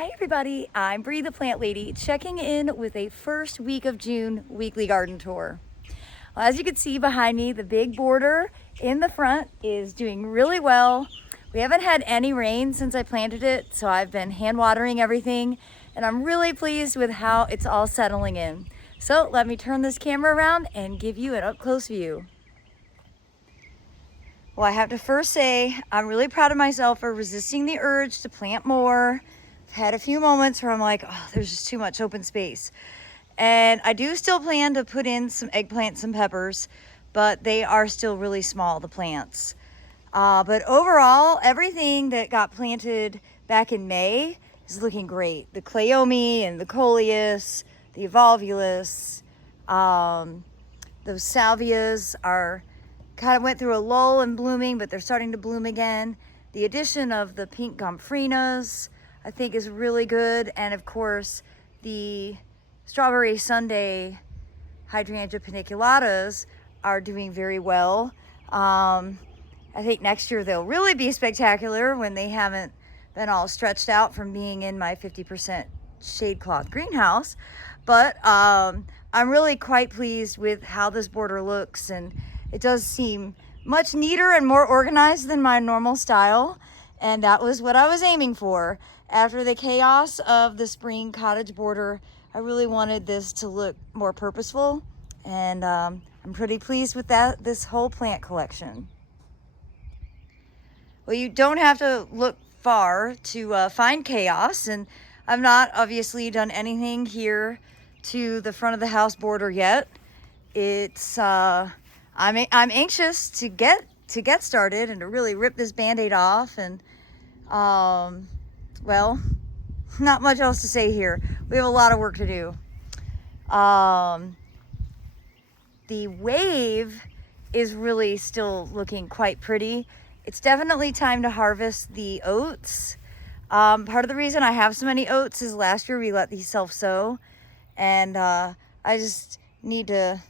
Hi everybody, I'm Bree the Plant Lady, checking in with a first week of June weekly garden tour. Well, as you can see behind me, the big border in the front is doing really well. We haven't had any rain since I planted it, so I've been hand watering everything, and I'm really pleased with how it's all settling in. So let me turn this camera around and give you an up-close view. Well, I have to first say, I'm really proud of myself for resisting the urge to plant more. I've had a few moments where I'm like, oh, there's just too much open space. And I do still plan to put in some eggplants and peppers, but they are still really small, the plants. But overall, everything that got planted back in May is looking great. The cleome and the coleus, the evolvulus, those salvias are kind of went through a lull in blooming, but they're starting to bloom again. The addition of the pink gomphrenias, I think, is really good. And of course, the strawberry sundae hydrangea paniculatas are doing very well. I think next year they'll really be spectacular when they haven't been all stretched out from being in my 50% shade cloth greenhouse. But I'm really quite pleased with how this border looks, and it does seem much neater and more organized than my normal style, and that was what I was aiming for. After the chaos of the spring cottage border, I really wanted this to look more purposeful, and I'm pretty pleased with this whole plant collection. Well, you don't have to look far to find chaos, and I've not obviously done anything here to the front of the house border yet. It's I'm anxious to get started and to really rip this band-aid off, and well, not much else to say here. We have a lot of work to do. The wave is really still looking quite pretty. It's definitely time to harvest the oats. Part of the reason I have so many oats is last year we let these self-sow, and I just need to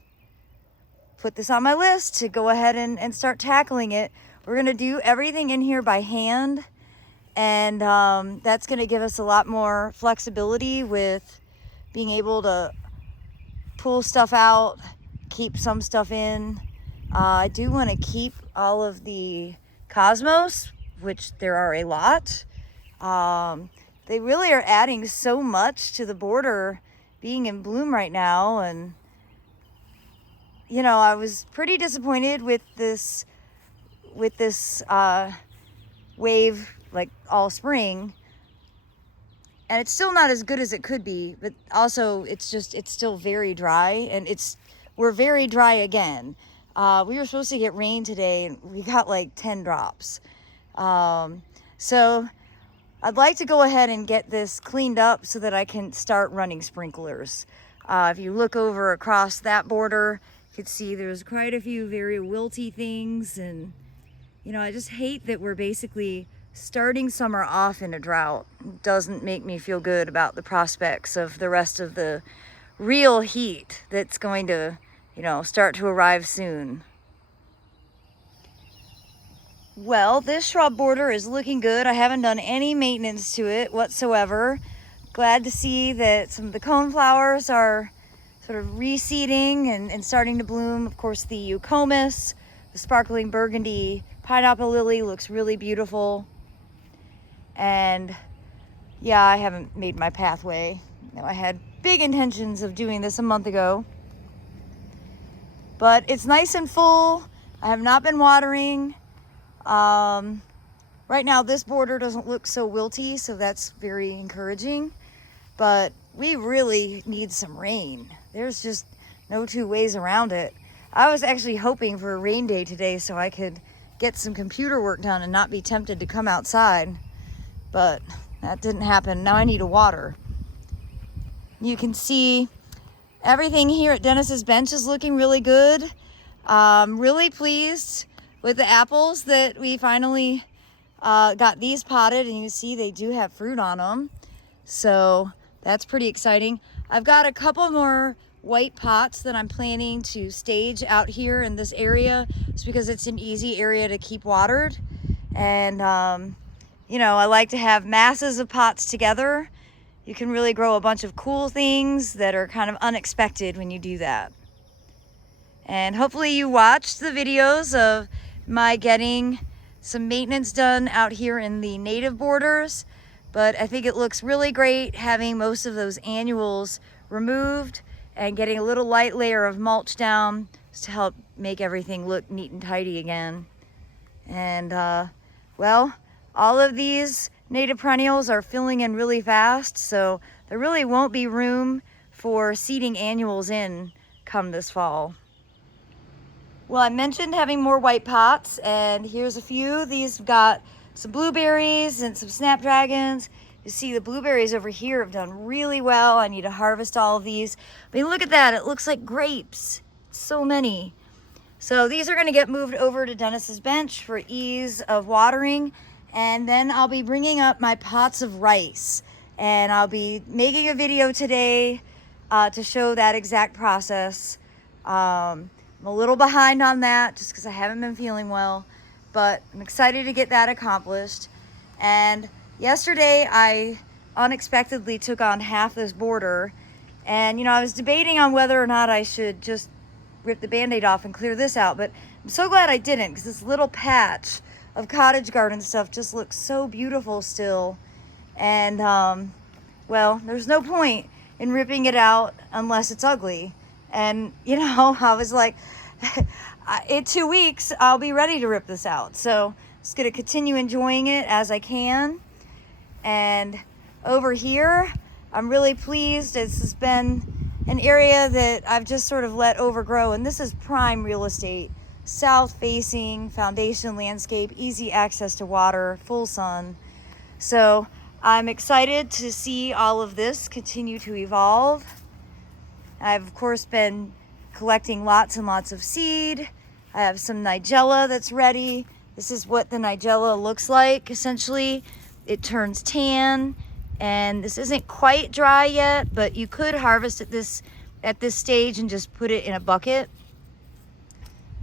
put this on my list to go ahead and start tackling it. We're gonna do everything in here by hand, and that's gonna give us a lot more flexibility with being able to pull stuff out, keep some stuff in. I do want to keep all of the cosmos, which there are a lot. They really are adding so much to the border being in bloom right now, and you know, I was pretty disappointed with this wave like all spring, and it's still not as good as it could be, but also it's still very dry, and we're very dry again. We were supposed to get rain today, and we got like 10 drops. So I'd like to go ahead and get this cleaned up so that I can start running sprinklers. If you look over across that border, you can see there's quite a few very wilty things, and you know, I just hate that we're basically starting summer off in a drought. It doesn't make me feel good about the prospects of the rest of the real heat that's going to, you know, start to arrive soon. Well, this shrub border is looking good. I haven't done any maintenance to it whatsoever. Glad to see that some of the coneflowers are sort of reseeding and starting to bloom. Of course, the eucomis, the sparkling burgundy pineapple lily looks really beautiful. And yeah, I haven't made my pathway. You know, I had big intentions of doing this a month ago, but it's nice and full. I have not been watering. Right now this border doesn't look so wilty, so that's very encouraging, but we really need some rain. There's just no two ways around it. I was actually hoping for a rain day today so I could get some computer work done and not be tempted to come outside, but that didn't happen. Now I need to water. You can see everything here at Dennis's bench is looking really good. Really pleased with the apples that we finally got these potted, and you see they do have fruit on them, so that's pretty exciting. I've got a couple more white pots that I'm planning to stage out here in this area, just because it's an easy area to keep watered. And you know, I like to have masses of pots together you can really grow a bunch of cool things that are kind of unexpected when you do that. And hopefully you watched the videos of my getting some maintenance done out here in the native borders, but I think it looks really great having most of those annuals removed and getting a little light layer of mulch down to help make everything look neat and tidy again. And well, all of these native perennials are filling in really fast, so there really won't be room for seeding annuals in come this fall. Well, I mentioned having more white pots, and here's a few. These have got some blueberries and some snapdragons. You see the blueberries over here have done really well. I need to harvest all of these. I mean, look at that. It looks like grapes. So many. So these are going to get moved over to Dennis's bench for ease of watering. And then I'll be bringing up my pots of rice. And I'll be making a video today to show that exact process. I'm a little behind on that just because I haven't been feeling well, but I'm excited to get that accomplished. And yesterday I unexpectedly took on half this border, and you know, I was debating on whether or not I should just rip the band-aid off and clear this out, but I'm so glad I didn't, because this little patch of cottage garden stuff just looks so beautiful still. And well, there's no point in ripping it out unless it's ugly. And, you know, I was like, in 2 weeks, I'll be ready to rip this out. So I'm just going to continue enjoying it as I can. And over here, I'm really pleased. This has been an area that I've just sort of let overgrow. And this is prime real estate. South-facing, foundation landscape, easy access to water, full sun. So I'm excited to see all of this continue to evolve. I've, of course, been collecting lots and lots of seed. I have some nigella that's ready. This is what the nigella looks like, essentially. It turns tan, and this isn't quite dry yet, but you could harvest at this stage and just put it in a bucket.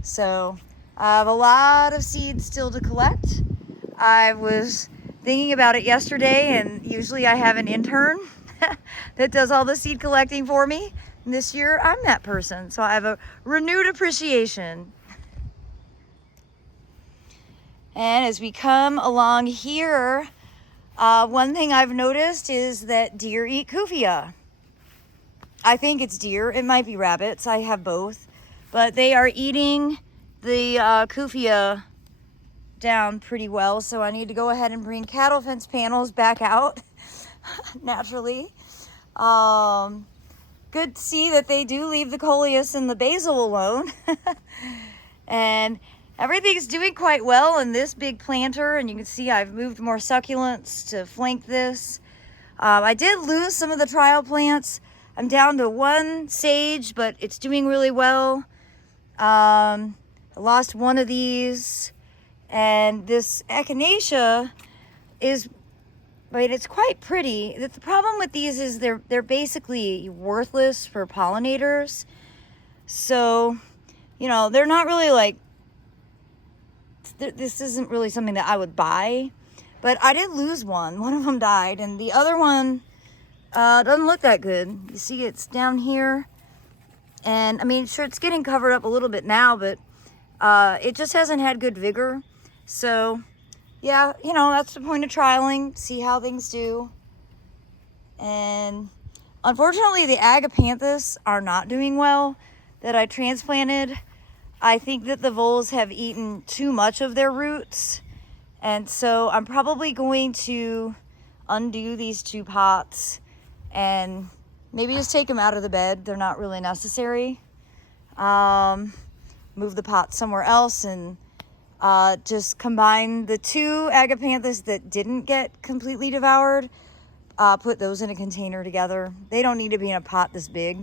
So I have a lot of seeds still to collect. I was thinking about it yesterday, and usually I have an intern that does all the seed collecting for me. This year, I'm that person, so I have a renewed appreciation. And as we come along here, one thing I've noticed is that deer eat kufia. I think it's deer. It might be rabbits. I have both. But they are eating the kufia down pretty well, so I need to go ahead and bring cattle fence panels back out, naturally. Good to see that they do leave the coleus and the basil alone. And everything's doing quite well in this big planter, and you can see I've moved more succulents to flank this. I did lose some of the trial plants. I'm down to one sage, but it's doing really well. I lost one of these, and this echinacea is, I mean, it's quite pretty. The problem with these is they're basically worthless for pollinators. So, you know, they're not really like, this isn't really something that I would buy. But I did lose one. One of them died, and the other one doesn't look that good. You see it's down here. And, I mean, sure, it's getting covered up a little bit now, but it just hasn't had good vigor. So yeah, you know, that's the point of trialing, see how things do. And unfortunately, the agapanthus are not doing well that I transplanted. I think that the voles have eaten too much of their roots. And so I'm probably going to undo these 2 pots and maybe just take them out of the bed. They're not really necessary. Move the pot somewhere else and just combine the 2 agapanthus that didn't get completely devoured, put those in a container together. They don't need to be in a pot this big.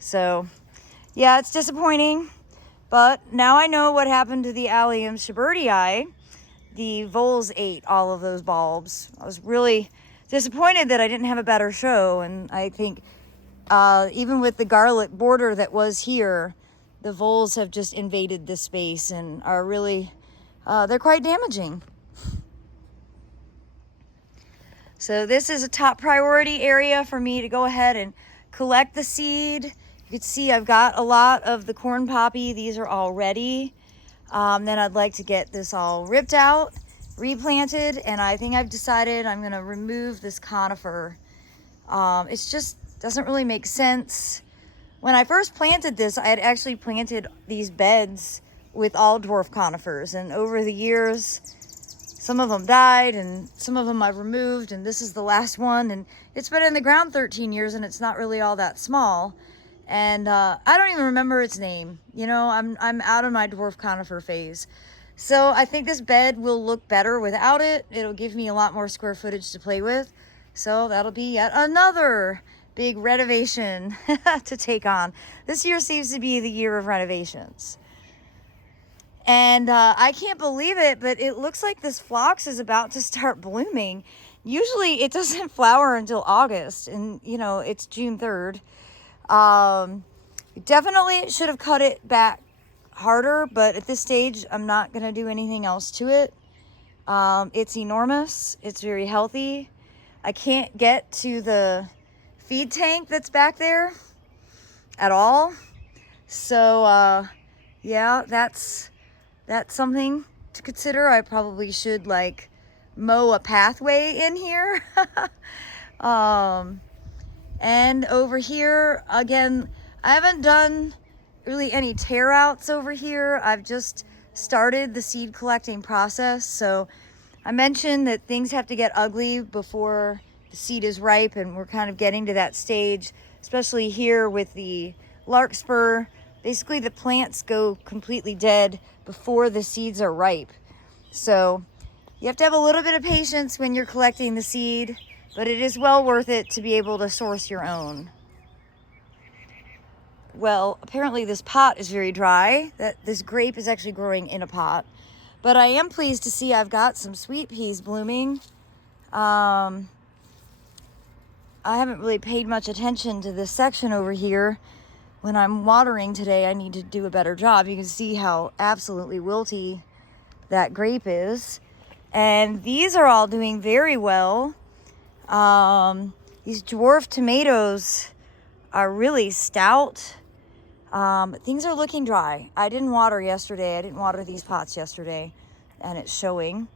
So yeah, it's disappointing, but now I know what happened to the Allium Schubertii. The voles ate all of those bulbs. I was really disappointed that I didn't have a better show, and I think even with the garlic border that was here, the voles have just invaded this space and are really, they're quite damaging. So this is a top priority area for me to go ahead and collect the seed. You can see I've got a lot of the corn poppy. These are all ready. Then I'd like to get this all ripped out, replanted, and I think I've decided I'm gonna remove this conifer. It just doesn't really make sense. When I first planted this, I had actually planted these beds with all dwarf conifers, and over the years, some of them died and some of them I've removed, and this is the last one, and it's been in the ground 13 years and it's not really all that small. And I don't even remember its name. You know, I'm out of my dwarf conifer phase. So I think this bed will look better without it. It'll give me a lot more square footage to play with. So that'll be yet another big renovation to take on. This year seems to be the year of renovations. And I can't believe it, but it looks like this phlox is about to start blooming. Usually it doesn't flower until August, and you know, it's June 3rd. Definitely should have cut it back harder, but at this stage, I'm not going to do anything else to it. It's enormous. It's very healthy. I can't get to the feed tank that's back there at all. So, yeah, that's something to consider. I probably should like mow a pathway in here. And over here, again, I haven't done really any tear outs over here. I've just started the seed collecting process. So I mentioned that things have to get ugly before the seed is ripe, and we're kind of getting to that stage, especially here with the larkspur. Basically, the plants go completely dead before the seeds are ripe. So you have to have a little bit of patience when you're collecting the seed, but it is well worth it to be able to source your own. Well, apparently this pot is very dry. This grape is actually growing in a pot. But I am pleased to see I've got some sweet peas blooming. I haven't really paid much attention to this section over here. When I'm watering today, I need to do a better job. You can see how absolutely wilty that grape is. And these are all doing very well. These dwarf tomatoes are really stout. Things are looking dry. I didn't water yesterday. I didn't water these pots yesterday, and it's showing.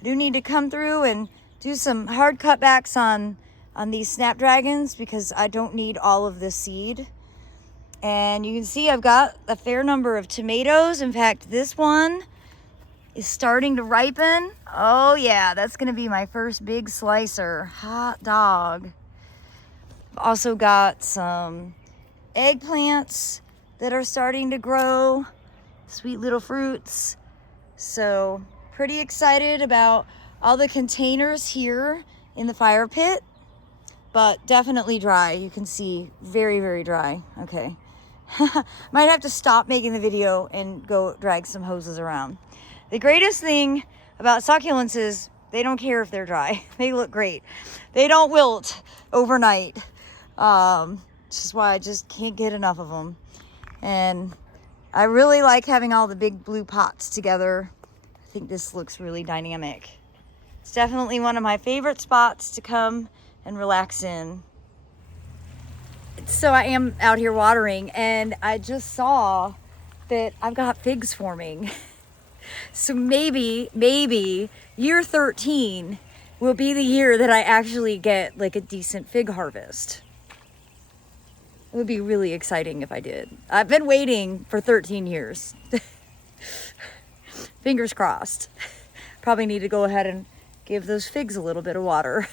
I do need to come through and do some hard cutbacks on these snapdragons because I don't need all of this seed. And you can see I've got a fair number of tomatoes. In fact, this one is starting to ripen. Oh yeah, that's gonna be my first big slicer. Hot dog. I've also got some eggplants that are starting to grow. Sweet little fruits. So pretty excited about all the containers here in the fire pit, but definitely dry. You can see very, very dry. Okay. Might have to stop making the video and go drag some hoses around. The greatest thing about succulents is they don't care if they're dry. They look great. They don't wilt overnight. This is why I just can't get enough of them. And I really like having all the big blue pots together. I think this looks really dynamic. It's definitely one of my favorite spots to come and relax in. So I am out here watering, and I just saw that I've got figs forming. So maybe year 13 will be the year that I actually get like a decent fig harvest. It would be really exciting if I did. I've been waiting for 13 years. Fingers crossed. Probably need to go ahead and give those figs a little bit of water.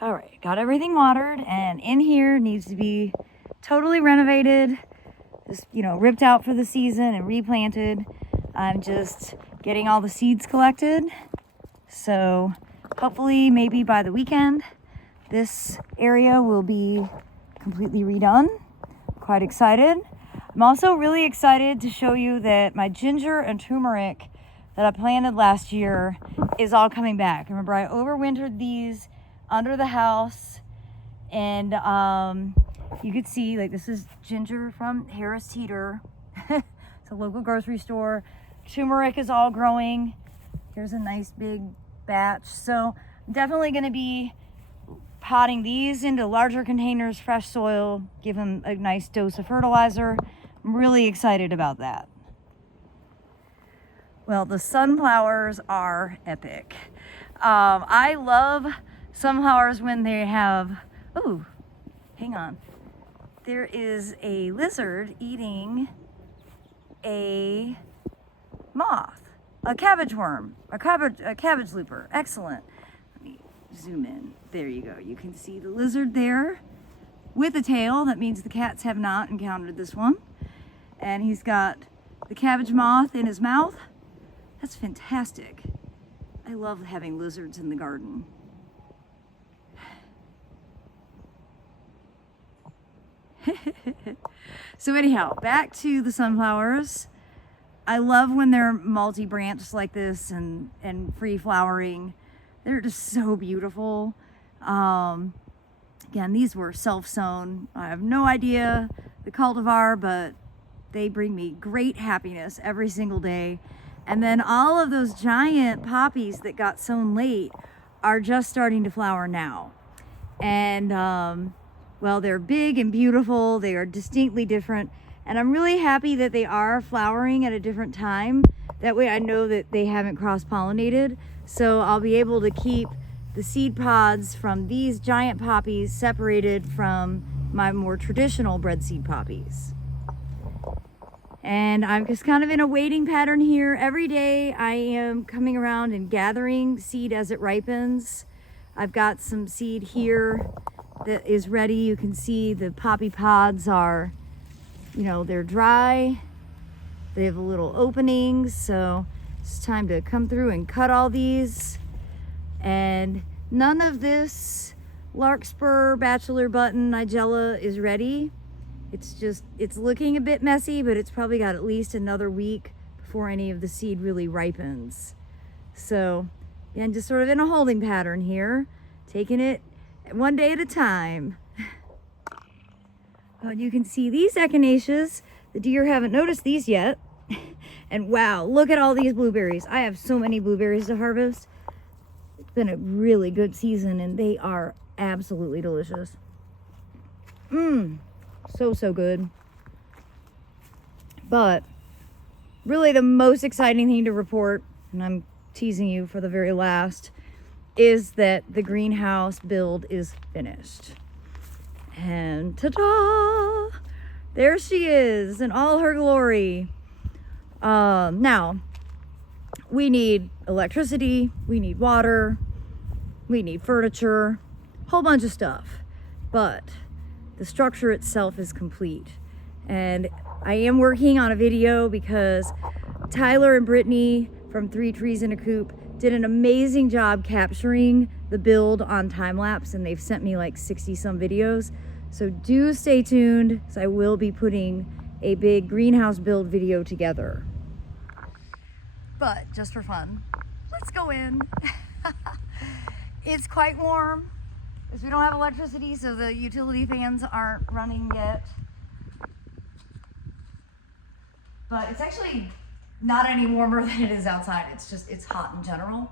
All right, got everything watered, and in here needs to be totally renovated, just, you know, ripped out for the season and replanted. I'm just getting all the seeds collected. So hopefully maybe by the weekend, this area will be completely redone. Quite excited. I'm also really excited to show you that my ginger and turmeric that I planted last year is all coming back. Remember, I overwintered these under the house, and you could see, like, this is ginger from Harris Teeter. It's a local grocery store. Turmeric is all growing. Here's a nice big batch. So Definitely going to be potting these into larger containers, fresh soil, give them a nice dose of fertilizer. I'm really excited about that. Well, the sunflowers are epic. I love sunflowers when they have, oh, hang on. There is a lizard eating a moth, a cabbage worm, a cabbage looper. Excellent. Let me zoom in. There you go. You can see the lizard there with a tail. That means the cats have not encountered this one. And he's got the cabbage moth in his mouth. That's fantastic. I love having lizards in the garden. So anyhow, back to the sunflowers. I love when they're multi-branched like this and free flowering. They're just so beautiful. Again, these were self-sown. I have no idea the cultivar, but they bring me great happiness every single day. And then all of those giant poppies that got sown late are just starting to flower now. And well, they're big and beautiful. They are distinctly different. And I'm really happy that they are flowering at a different time. That way I know that they haven't cross-pollinated. So I'll be able to keep the seed pods from these giant poppies separated from my more traditional bred seed poppies. And I'm just kind of in a waiting pattern here. Every day I am coming around and gathering seed as it ripens. I've got some seed here that is ready. You can see the poppy pods are, you know, they're dry. They have little openings, so it's time to come through and cut all these. And none of this larkspur, bachelor button, nigella is ready. It's looking a bit messy, but it's probably got at least another week before any of the seed really ripens. So, and just sort of in a holding pattern here, taking it one day at a time. But you can see these echinaceas, the deer haven't noticed these yet. And wow, look at all these blueberries. I have so many blueberries to harvest. It's been a really good season and they are absolutely delicious. So good. But really the most exciting thing to report, and I'm teasing you for the very last, is that the greenhouse build is finished. And ta-da! There she is in all her glory. Now, we need electricity, we need water, we need furniture, a whole bunch of stuff. But the structure itself is complete. And I am working on a video because Tyler and Brittany from 3 Trees in a Coop did an amazing job capturing the build on time lapse, and they've sent me like 60 some videos. So do stay tuned, because I will be putting a big greenhouse build video together. But just for fun, let's go in. It's quite warm, because we don't have electricity, so the utility fans aren't running yet. But it's actually not any warmer than it is outside. It's hot in general.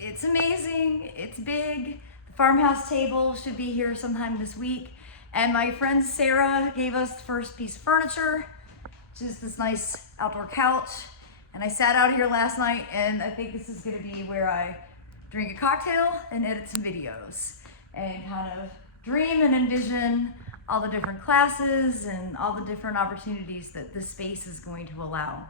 It's amazing, it's big. The farmhouse table should be here sometime this week. And my friend Sarah gave us the first piece of furniture, which is this nice outdoor couch. And I sat out here last night, and I think this is gonna be where I drink a cocktail and edit some videos and kind of dream and envision all the different classes and all the different opportunities that this space is going to allow.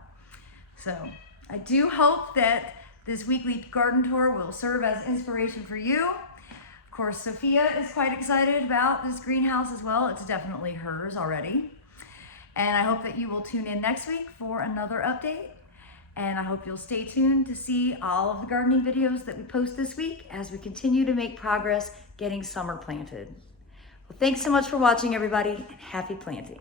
So I do hope that this weekly garden tour will serve as inspiration for you. Of course, Sophia is quite excited about this greenhouse as well. It's definitely hers already. And I hope that you will tune in next week for another update. And I hope you'll stay tuned to see all of the gardening videos that we post this week as we continue to make progress getting summer planted. Well, thanks so much for watching, everybody, and happy planting.